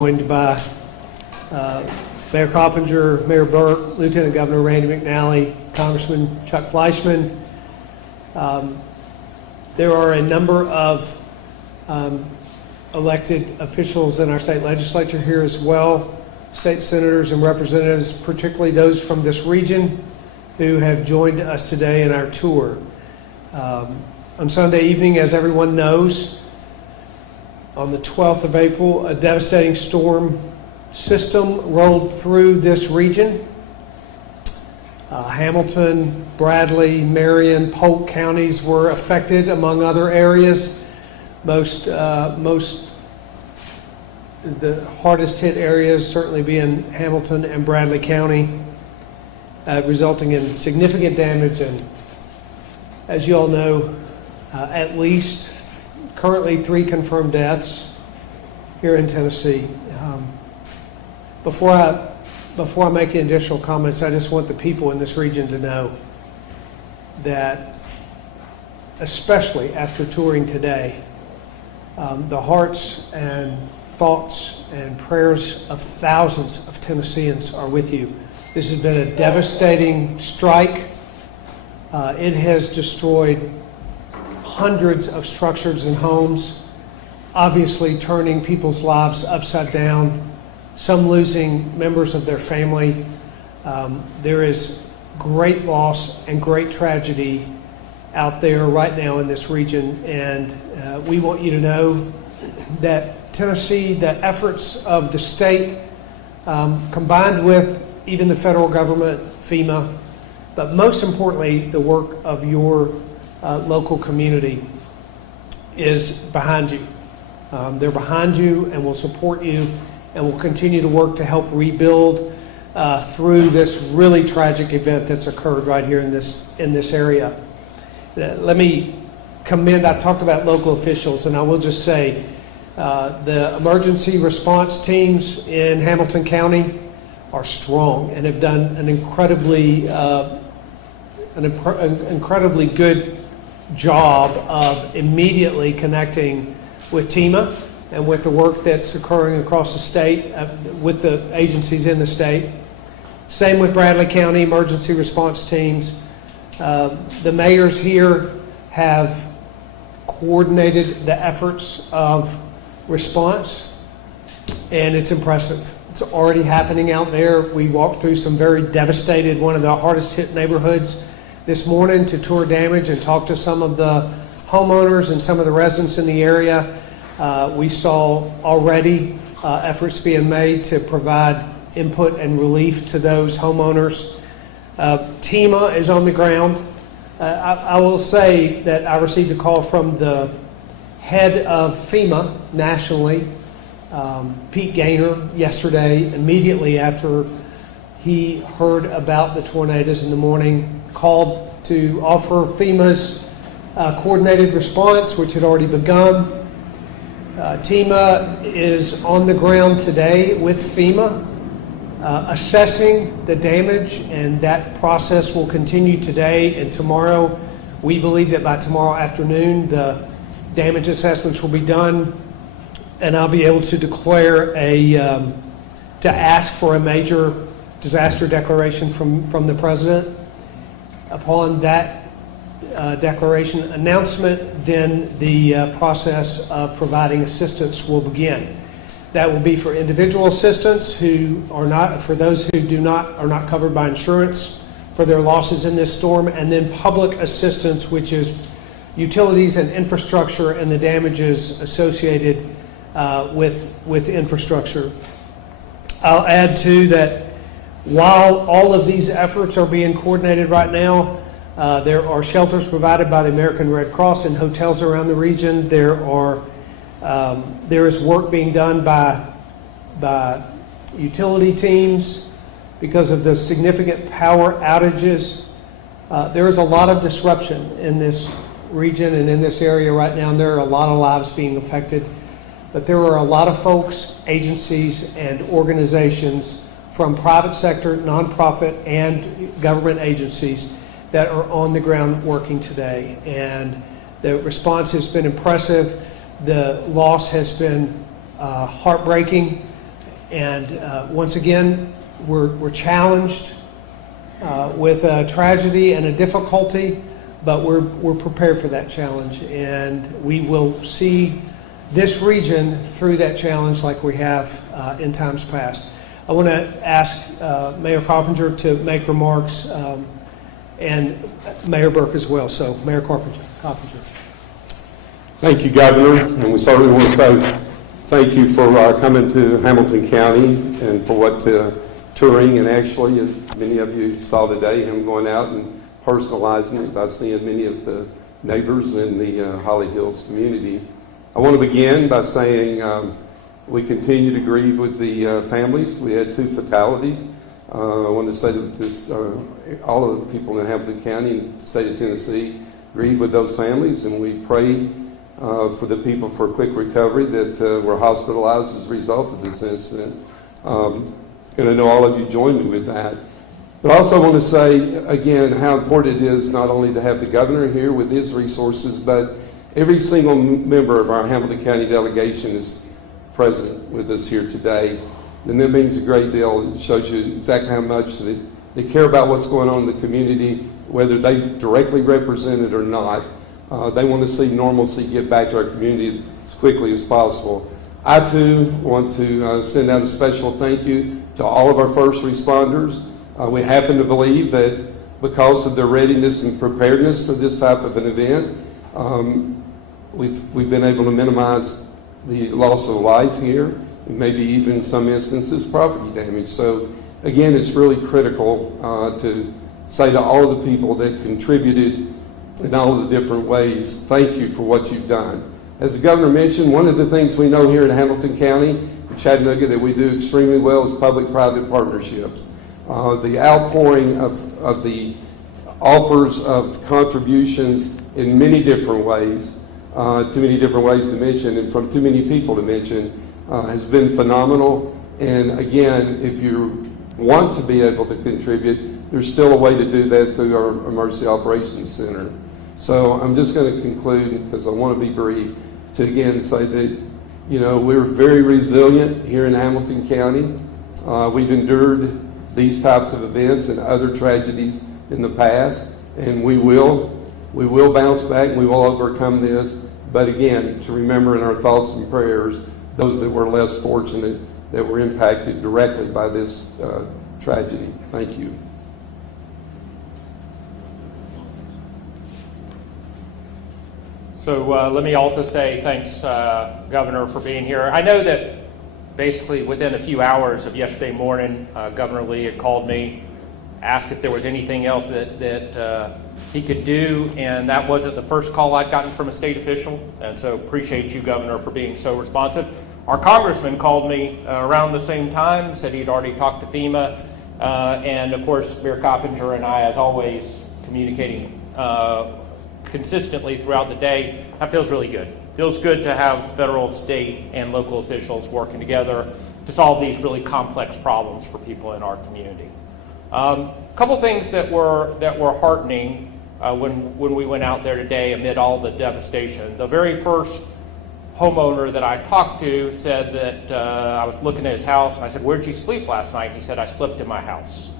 Joined by Mayor Coppinger, Mayor Burke, Lieutenant Governor Randy McNally, Congressman Chuck Fleischman. There are a number of elected officials in our state legislature here as well, state senators and representatives, particularly those from this region who have joined us today in our tour. On Sunday evening, as everyone knows, on the 12th of April, a devastating storm system rolled through this region. Hamilton, Bradley, Marion, Polk counties were affected, among other areas. The hardest hit areas certainly being Hamilton and Bradley County, resulting in significant damage. And as you all know, at least currently 3 confirmed deaths here in Tennessee. Before I make any additional comments, I just want the people in this region to know that, especially after touring today, the hearts and thoughts and prayers of thousands of Tennesseans are with you. This has been a devastating strike. It has destroyed hundreds of structures and homes, obviously turning people's lives upside down, some losing members of their family. There is great loss and great tragedy out there right now in this region, and we want you to know that Tennessee, the efforts of the state, combined with even the federal government, FEMA, but most importantly, the work of your local community is behind you. They're behind you and will support you and will continue to work to help rebuild through this really tragic event that's occurred right here in this area. Let me commend, I talked about local officials, and I will just say the emergency response teams in Hamilton County are strong and have done an incredibly good job of immediately connecting with TEMA and with the work that's occurring across the state with the agencies in the state. Same with Bradley County emergency response teams. The mayors here have coordinated the efforts of response, and it's impressive. It's already happening out there. We walked through some very devastated, one of the hardest hit neighborhoods this morning to tour damage and talk to some of the homeowners and some of the residents in the area. We saw already efforts being made to provide input and relief to those homeowners. TEMA is on the ground. I will say that I received a call from the head of FEMA nationally, Pete Gaynor, yesterday, immediately after he heard about the tornadoes in the morning, called to offer FEMA's coordinated response, which had already begun. TEMA is on the ground today with FEMA, assessing the damage, and that process will continue today and tomorrow. We believe that by tomorrow afternoon, the damage assessments will be done, and I'll be able to declare to ask for a major disaster declaration from the President. Upon that declaration announcement, then the process of providing assistance will begin. That will be for individual assistance who are not, for those who are not covered by insurance for their losses in this storm, and then public assistance, which is utilities and infrastructure and the damages associated with infrastructure. I'll add too that while all of these efforts are being coordinated right now, there are shelters provided by the American Red Cross in hotels around the region. There is work being done by utility teams because of the significant power outages. There is a lot of disruption in this region and in this area right now, and there are a lot of lives being affected. But there are a lot of folks, agencies, and organizations from private sector, nonprofit, and government agencies that are on the ground working today. And the response has been impressive. The loss has been heartbreaking. And once again, we're challenged with a tragedy and a difficulty, but we're prepared for that challenge, and we will see this region through that challenge like we have in times past. I want to ask Mayor Coppinger to make remarks, and Mayor Burke as well. So, Mayor Coppinger. Thank you, Governor, and we certainly want to say thank you for coming to Hamilton County and for what touring, and actually, as many of you saw today, him going out and personalizing it by seeing many of the neighbors in the Holly Hills community. I want to begin by saying we continue to grieve with the families. We had 2 fatalities. I want to say that this, all of the people in Hamilton County and the state of Tennessee grieve with those families, and we pray for the people for a quick recovery that were hospitalized as a result of this incident. And I know all of you join me with that. But I also want to say, again, how important it is not only to have the governor here with his resources, but every single member of our Hamilton County delegation is present with us here today. And that means a great deal. It shows you exactly how much they care about what's going on in the community, whether they directly represent it or not. They want to see normalcy get back to our community as quickly as possible. I, too, want to send out a special thank you to all of our first responders. We happen to believe that because of their readiness and preparedness for this type of an event, we've been able to minimize the loss of life here, and maybe even in some instances property damage. So again, it's really critical to say to all of the people that contributed in all of the different ways, thank you for what you've done. As the governor mentioned, one of the things we know here in Hamilton County, in Chattanooga, that we do extremely well is public-private partnerships. The outpouring of the offers of contributions in many different ways, too many different ways to mention, and from too many people to mention, has been phenomenal. And again, if you want to be able to contribute, there's still a way to do that through our Emergency Operations Center. So I'm just going to conclude, because I want to be brief, to again say that, you know, we're very resilient here in Hamilton County. We've endured these types of events and other tragedies in the past, and we will bounce back and we will overcome this. But again, to remember in our thoughts and prayers those that were less fortunate, that were impacted directly by this tragedy. Thank you. So let me also say thanks, Governor, for being here. I know that basically within a few hours of yesterday morning, Governor Lee had called me, asked if there was anything else that he could do, and that wasn't the first call I'd gotten from a state official, and so appreciate you, Governor, for being so responsive. Our congressman called me around the same time, said he'd already talked to FEMA, and of course, Mayor Coppinger and I, as always, communicating consistently throughout the day. That feels really good. Feels good to have federal, state, and local officials working together to solve these really complex problems for people in our community. A couple things that were heartening when we went out there today amid all the devastation. The very first homeowner that I talked to said that I was looking at his house, and I said, "Where'd you sleep last night?" And he said, "I slept in my house.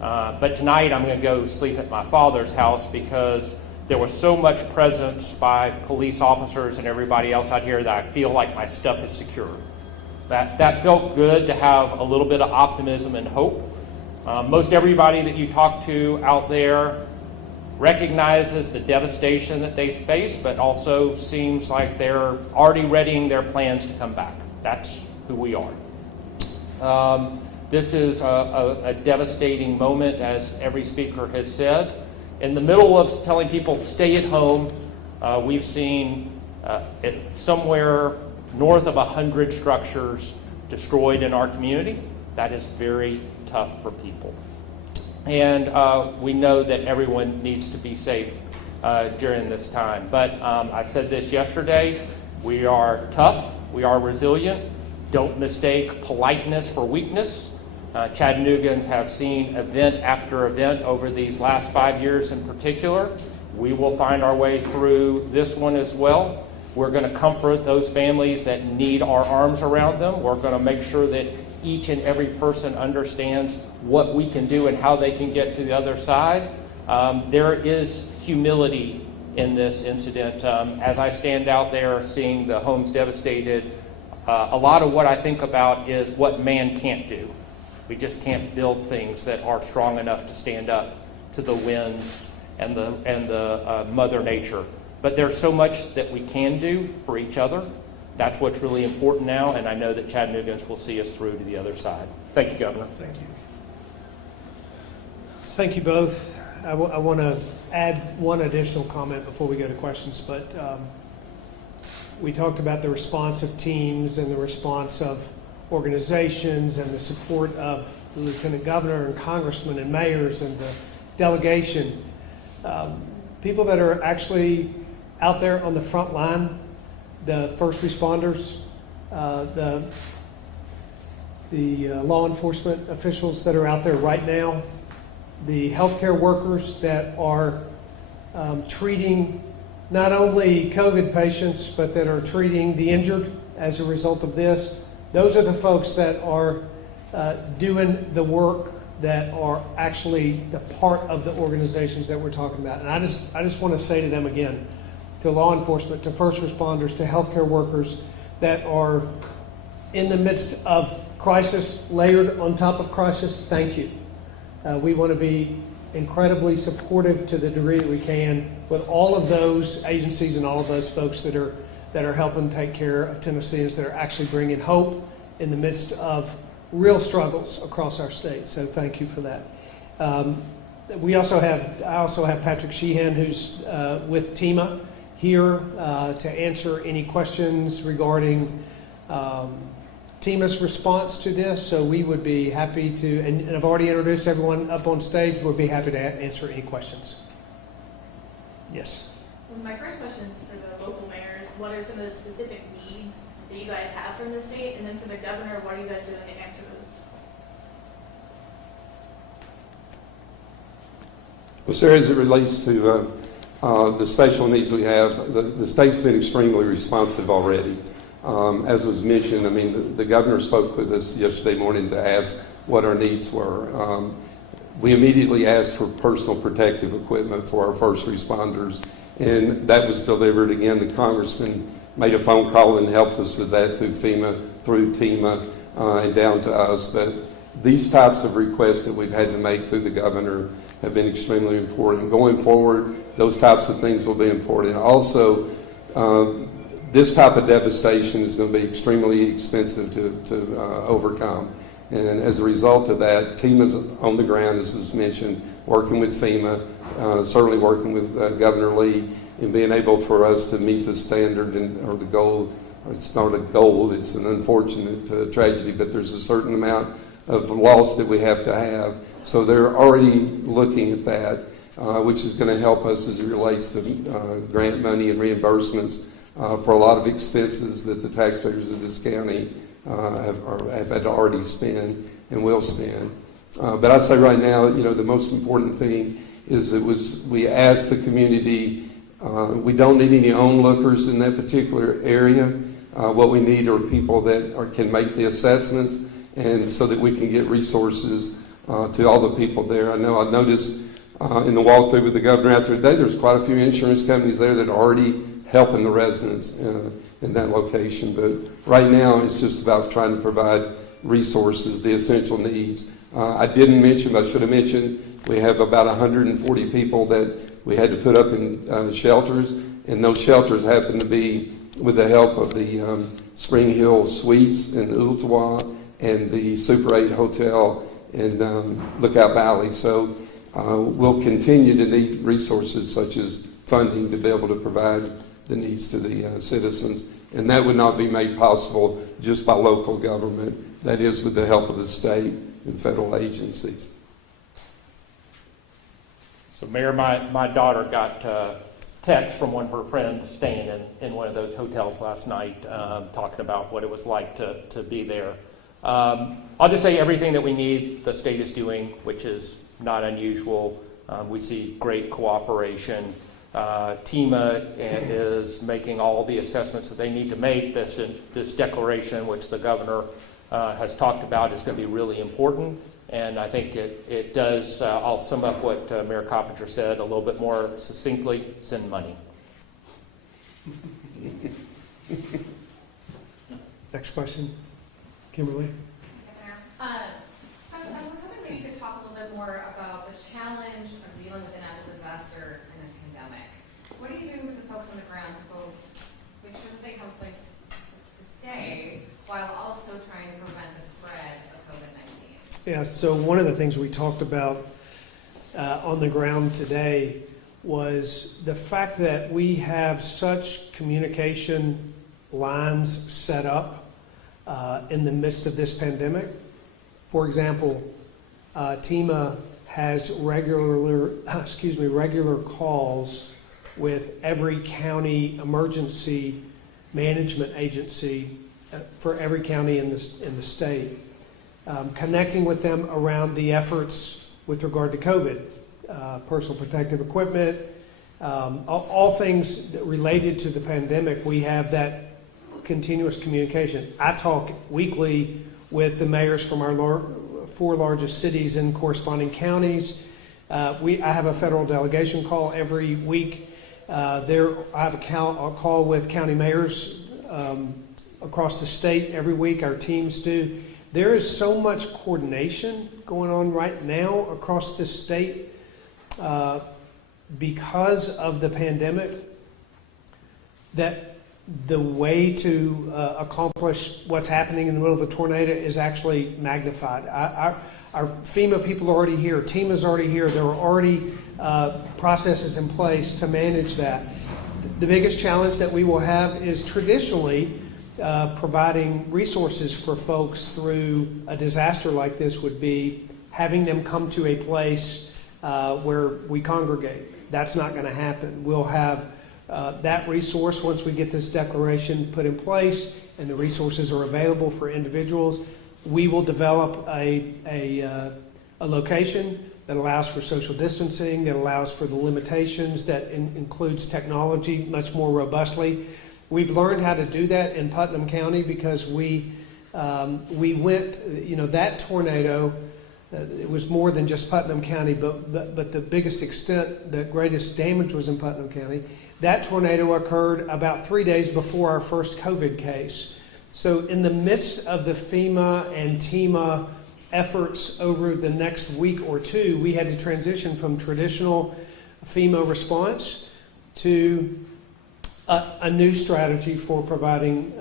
But tonight I'm going to go sleep at my father's house because there was so much presence by police officers and everybody else out here that I feel like my stuff is secure." That felt good to have a little bit of optimism and hope. Most everybody that you talk to out there recognizes the devastation that they face, but also seems like they're already readying their plans to come back. That's who we are. This is a devastating moment, as every speaker has said. In the middle of telling people stay at home, we've seen somewhere north of 100 structures destroyed in our community. That is very tough for people. And we know that everyone needs to be safe during this time. But I said this yesterday, we are tough, we are resilient. Don't mistake politeness for weakness. Chattanoogans have seen event after event over these last 5 years in particular. We will find our way through this one as well. We're going to comfort those families that need our arms around them. We're going to make sure that each and every person understands what we can do and how they can get to the other side. There is humility in this incident. As I stand out there seeing the homes devastated, a lot of what I think about is what man can't do. We just can't build things that are strong enough to stand up to the winds and the Mother Nature. But there's so much that we can do for each other. That's what's really important now, and I know that Chattanoogans will see us through to the other side. Thank you, Governor. Thank you. Thank you both. I want to add one additional comment before we go to questions, but we talked about the response of teams and the response of organizations and the support of the Lieutenant Governor and Congressmen and mayors and the delegation. People that are actually out there on the front line, the first responders, the law enforcement officials that are out there right now, the healthcare workers that are treating not only COVID patients, but that are treating the injured as a result of this. Those are the folks that are doing the work that are actually the part of the organizations that we're talking about. And I just want to say to them again, to law enforcement, to first responders, to healthcare workers that are in the midst of crisis, layered on top of crisis, thank you. We want to be incredibly supportive to the degree that we can with all of those agencies and all of those folks that are helping take care of Tennesseans, that are actually bringing hope in the midst of real struggles across our state. So thank you for that. I also have Patrick Sheehan, who's with TEMA here to answer any questions regarding TEMA's response to this. So we would be happy to, and I've already introduced everyone up on stage. We'll be happy to answer any questions. Yes. Well, my first question is for the local mayors. What are some of the specific needs that you guys have from the state? And then for the governor, what are you guys doing to answer those? Well, Sarah, as it relates to the special needs we have, the state's been extremely responsive already. As was mentioned, I mean, the governor spoke with us yesterday morning to ask what our needs were. We immediately asked for personal protective equipment for our first responders, and that was delivered. Again, the congressman made a phone call and helped us with that through FEMA, through TEMA, and down to us. But these types of requests that we've had to make through the governor have been extremely important. Going forward, those types of things will be important. Also, this type of devastation is going to be extremely expensive to overcome. And as a result of that, TEMA's on the ground, as was mentioned, working with FEMA, certainly working with Governor Lee, in being able for us to meet the standard or the goal. It's not a goal, it's an unfortunate tragedy, but there's a certain amount of loss that we have to have. So they're already looking at that, which is going to help us as it relates to grant money and reimbursements for a lot of expenses that the taxpayers of this county have had to already spend and will spend. But I'd say right now, the most important thing is we asked the community, we don't need any onlookers in that particular area. What we need are people that can make the assessments, and so that we can get resources to all the people there. I noticed in the walkthrough with the governor out there today, there's quite a few insurance companies there that are already helping the residents in that location. But right now, it's just about trying to provide resources, the essential needs. I didn't mention, but I should have mentioned, we have about 140 people that we had to put up in shelters, and those shelters happen to be with the help of the Spring Hill Suites in Ooltewah and the Super 8 Hotel in Lookout Valley. So we'll continue to need resources such as funding to be able to provide the needs to the citizens. And that would not be made possible just by local government. That is with the help of the state and federal agencies. So, Mayor, my daughter got text from one of her friends staying in one of those hotels last night, talking about what it was like to be there. I'll just say everything that we need, the state is doing, which is not unusual. We see great cooperation. TEMA is making all the assessments that they need to make. This declaration, which the governor has talked about, is going to be really important. And I think it does, I'll sum up what Mayor Coppinger said a little bit more succinctly: send money. Next question, Kimberly. So I was hoping maybe you could talk a little bit more about the challenge of dealing with a natural disaster and a pandemic. What are you doing with the folks on the ground to both make sure that they have a place to stay while also trying to prevent the spread of COVID-19? Yeah, so one of the things we talked about on the ground today was the fact that we have such communication lines set up in the midst of this pandemic. For example, TEMA has regular calls with every county emergency management agency for every county in the state, connecting with them around the efforts with regard to COVID, personal protective equipment, all things related to the pandemic. We have that continuous communication. I talk weekly with the mayors from our 4 largest cities and corresponding counties. I have a federal delegation call every week. I have a call with county mayors across the state every week. Our teams do. There is so much coordination going on right now across the state because of the pandemic that the way to accomplish what's happening in the middle of a tornado is actually magnified. Our FEMA people are already here. TEMA's already here. There are already processes in place to manage that. The biggest challenge that we will have is traditionally providing resources for folks through a disaster like this would be having them come to a place where we congregate. That's not going to happen. We'll have that resource once we get this declaration put in place and the resources are available for individuals. We will develop a location that allows for social distancing, that allows for the limitations, that includes technology much more robustly. We've learned how to do that in Putnam County because we went, that tornado, it was more than just Putnam County, but the biggest extent, the greatest damage was in Putnam County. That tornado occurred about 3 days before our first COVID case. So in the midst of the FEMA and TEMA efforts over the next week or two, we had to transition from traditional FEMA response to a new strategy for providing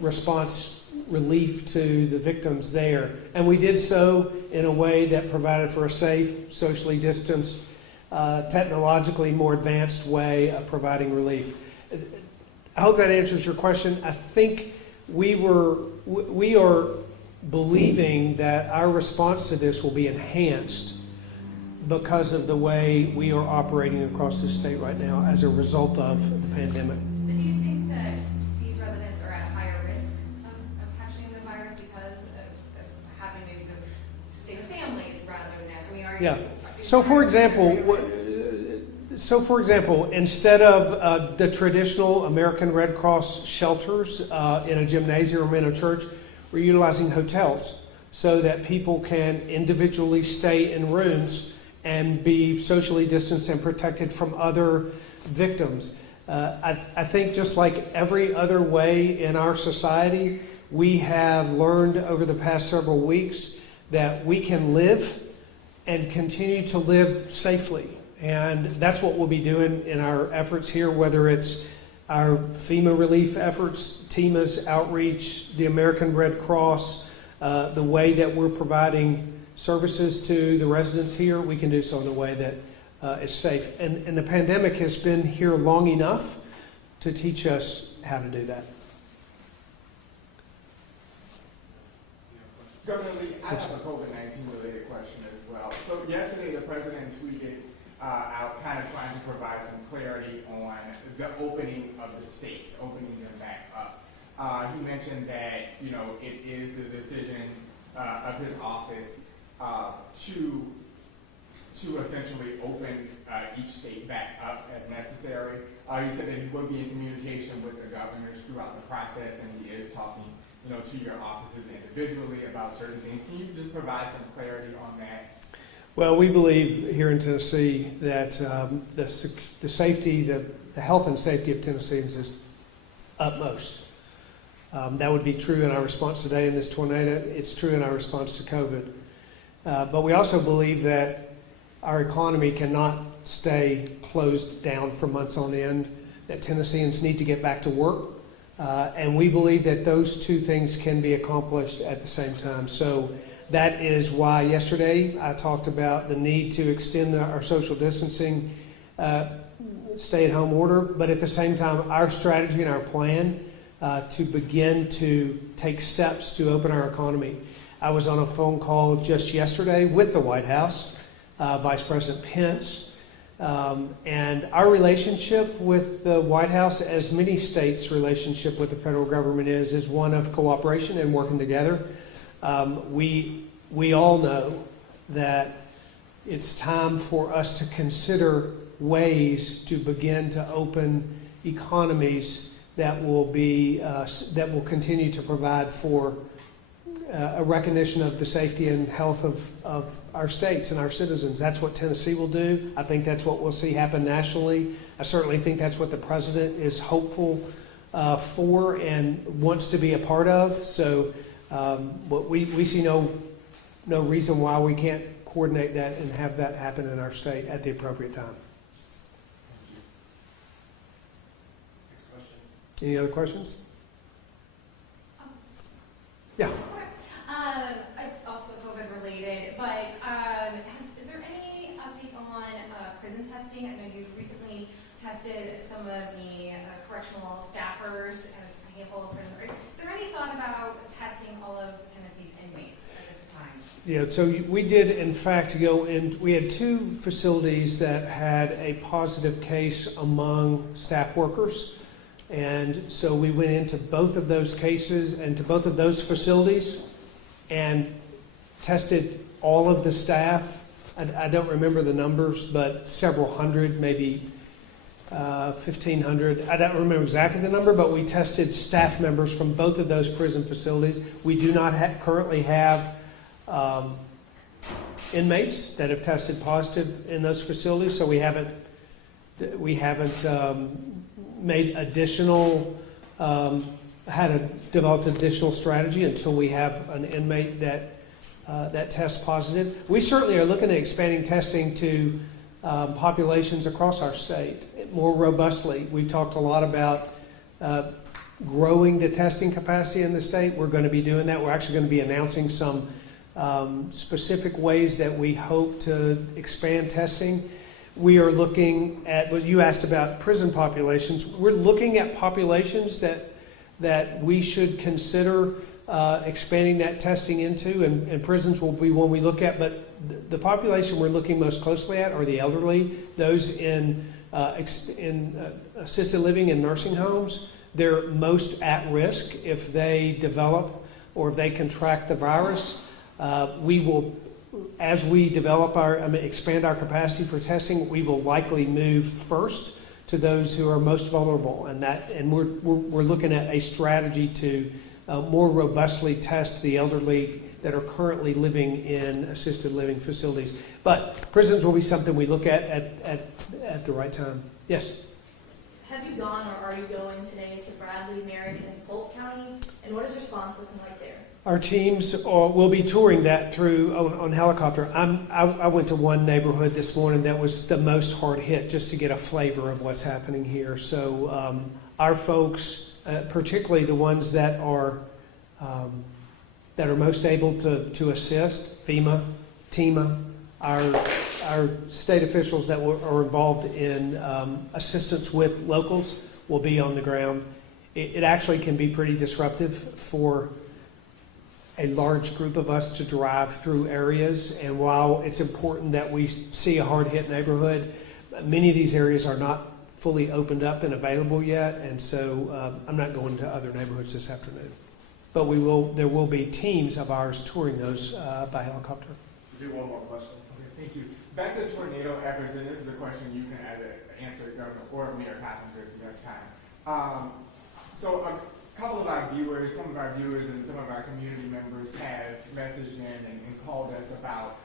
response relief to the victims there. And we did so in a way that provided for a safe, socially distanced, technologically more advanced way of providing relief. I hope that answers your question. I think we are believing that our response to this will be enhanced because of the way we are operating across the state right now as a result of the pandemic. But do you think that these residents are at higher risk of catching the virus because of having maybe to stay with families rather than, Yeah. So for example, instead of the traditional American Red Cross shelters in a gymnasium or in a church, we're utilizing hotels so that people can individually stay in rooms and be socially distanced and protected from other victims. I think just like every other way in our society, we have learned over the past several weeks that we can live and continue to live safely. And that's what we'll be doing in our efforts here, whether it's our FEMA relief efforts, TEMA's outreach, the American Red Cross, the way that we're providing services to the residents here, we can do so in a way that is safe. And the pandemic has been here long enough to teach us how to do that. Governor Lee, I have a COVID-19 related question as well. So yesterday the president tweeted out kind of trying to provide some clarity on the opening of the states, opening them back up. He mentioned that, it is the decision of his office to to essentially open each state back up as necessary. He said that he will be in communication with the governors throughout the process, and he is talking, to your offices individually about certain things. Can you just provide some clarity on that? Well, we believe here in Tennessee that the safety, the health and safety of Tennesseans is utmost. That would be true in our response today in this tornado. It's true in our response to COVID. But we also believe that our economy cannot stay closed down for months on end, that Tennesseans need to get back to work. And we believe that those two things can be accomplished at the same time. So that is why yesterday I talked about the need to extend our social distancing stay-at-home order, but at the same time, our strategy and our plan to begin to take steps to open our economy. I was on a phone call just yesterday with the White House, Vice President Pence, and our relationship with the White House, as many states' relationship with the federal government is one of cooperation and working together. We all know that it's time for us to consider ways to begin to open economies that will continue to provide for a recognition of the safety and health of our states and our citizens. That's what Tennessee will do. I think that's what we'll see happen nationally. I certainly think that's what the president is hopeful for and wants to be a part of. So we see no reason why we can't coordinate that and have that happen in our state at the appropriate time. Any other questions? Yeah. Also COVID related, but is there any update on prison testing? I know you recently tested some of the correctional staffers and a handful of prisoners. Is there any thought about testing all of Tennessee's inmates at this time? Yeah, so we did in fact go in. We had 2 facilities that had a positive case among staff workers. And so we went into both of those cases and to both of those facilities and tested all of the staff. I don't remember the numbers, but several hundred, maybe 1,500. I don't remember exactly the number, but we tested staff members from both of those prison facilities. We do not currently have inmates that have tested positive in those facilities, so we haven't made additional, developed additional strategy until we have an inmate that tests positive. We certainly are looking at expanding testing to populations across our state more robustly. We've talked a lot about growing the testing capacity in the state. We're going to be doing that. We're actually going to be announcing some specific ways that we hope to expand testing. We are looking at, what you asked about prison populations. We're looking at populations that we should consider expanding that testing into, and prisons will be one we look at. But the population we're looking most closely at are the elderly, those in assisted living and nursing homes. They're most at risk if they develop or if they contract the virus. We will, as we develop expand our capacity for testing, we will likely move first to those who are most vulnerable, and we're looking at a strategy to more robustly test the elderly that are currently living in assisted living facilities. But prisons will be something we look at the right time. Yes. Have you gone or are you going today to Bradley, Marion, and Polk County? And what is response looking like there? Our teams will be touring that through on helicopter. I went to one neighborhood this morning that was the most hard hit, just to get a flavor of what's happening here. So our folks, particularly the ones that are most able to assist, FEMA, TEMA, our state officials that are involved in assistance with locals will be on the ground. It actually can be pretty disruptive for a large group of us to drive through areas, and while it's important that we see a hard-hit neighborhood, many of these areas are not fully opened up and available yet, and so I'm not going to other neighborhoods this afternoon. But there will be teams of ours touring those by helicopter. We'll do one more question. Okay, thank you. Back to tornado efforts, and this is a question you can either answer, Governor, or Mayor Coppinger if you have time. So a couple of our viewers, some of our viewers and some of our community members have messaged in and called us about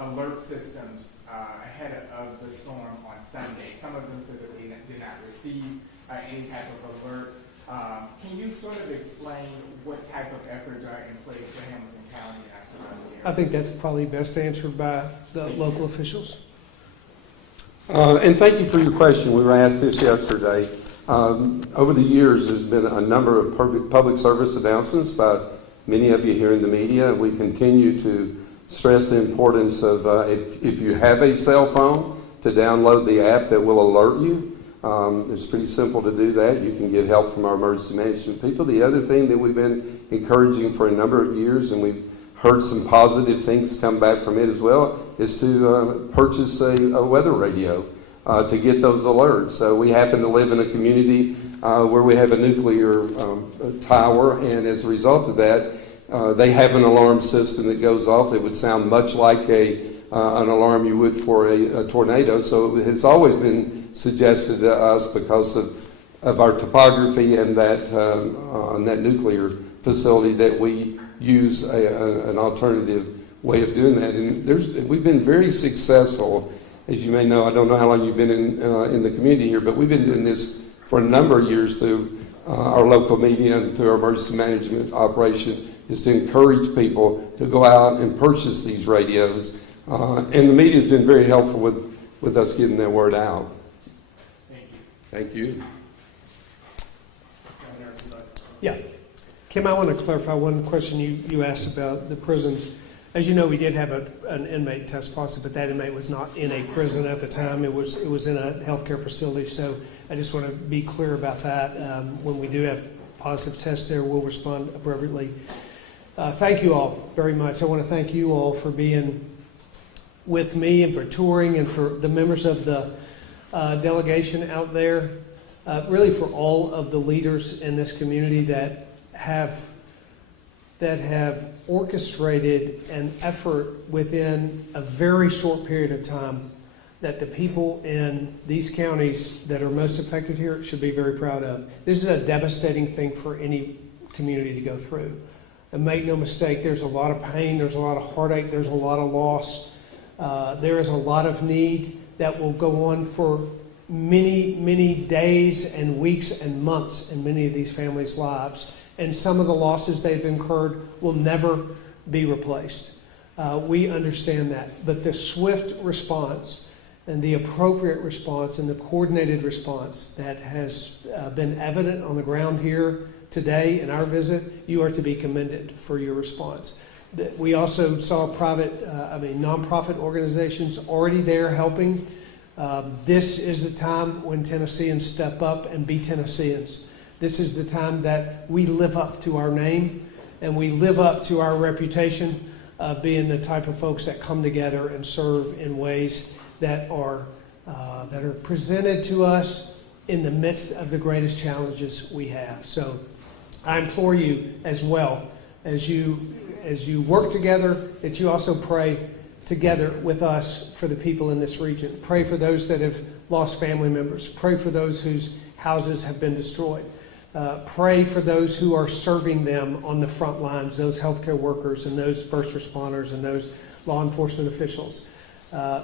alert systems ahead of the storm on Sunday. Some of them said that they did not receive any type of alert. Can you sort of explain what type of efforts are in place for Hamilton County and our surrounding areas? I think that's probably best answered by the local officials. And thank you for your question. We were asked this yesterday. Over the years, there's been a number of public service announcements by many of you here in the media. We continue to stress the importance of, if you have a cell phone, to download the app that will alert you. It's pretty simple to do that. You can get help from our emergency management people. The other thing that we've been encouraging for a number of years, and we've heard some positive things come back from it as well, is to purchase a weather radio to get those alerts. So we happen to live in a community where we have a nuclear tower, and as a result of that, they have an alarm system that goes off that would sound much like an alarm you would for a tornado. So it has always been suggested to us, because of our topography and that on that nuclear facility, that we use an alternative way of doing that. And we've been very successful. As you may know, I don't know how long you've been in the community here, but we've been doing this for a number of years through our local media and through our emergency management operation, is to encourage people to go out and purchase these radios. And the media has been very helpful with us getting that word out. Thank you. Thank you. Yeah. Kim, I want to clarify one question you asked about the prisons. As you know, we did have an inmate test positive, but that inmate was not in a prison at the time. It was in a healthcare facility. So I just want to be clear about that. When we do have positive tests there, we'll respond appropriately. Thank you all very much. I want to thank you all for being with me and for touring, and for the members of the delegation out there, really for all of the leaders in this community that have orchestrated an effort within a very short period of time that the people in these counties that are most affected here should be very proud of. This is a devastating thing for any community to go through. And make no mistake, there's a lot of pain, there's a lot of heartache, there's a lot of loss. There is a lot of need that will go on for many, many days and weeks and months in many of these families' lives. And some of the losses they've incurred will never be replaced. We understand that. But the swift response and the appropriate response and the coordinated response that has been evident on the ground here today in our visit, you are to be commended for your response. We also saw nonprofit organizations already there helping. This is the time when Tennesseans step up and be Tennesseans. This is the time that we live up to our name and we live up to our reputation of being the type of folks that come together and serve in ways that are presented to us in the midst of the greatest challenges we have. So I implore you as well, as you work together, that you also pray together with us for the people in this region. Pray for those that have lost family members. Pray for those whose houses have been destroyed. Pray for those who are serving them on the front lines, those healthcare workers and those first responders and those law enforcement officials,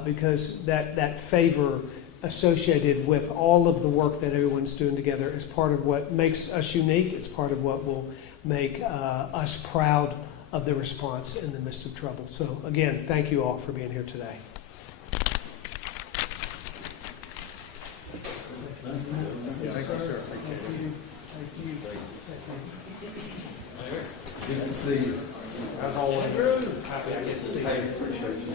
because that favor associated with all of the work that everyone's doing together is part of what makes us unique. It's part of what will make us proud of the response in the midst of trouble. So again, thank you all for being here today. Thank you, sir. Good to see you. As always, happy to get to see you. Appreciate you.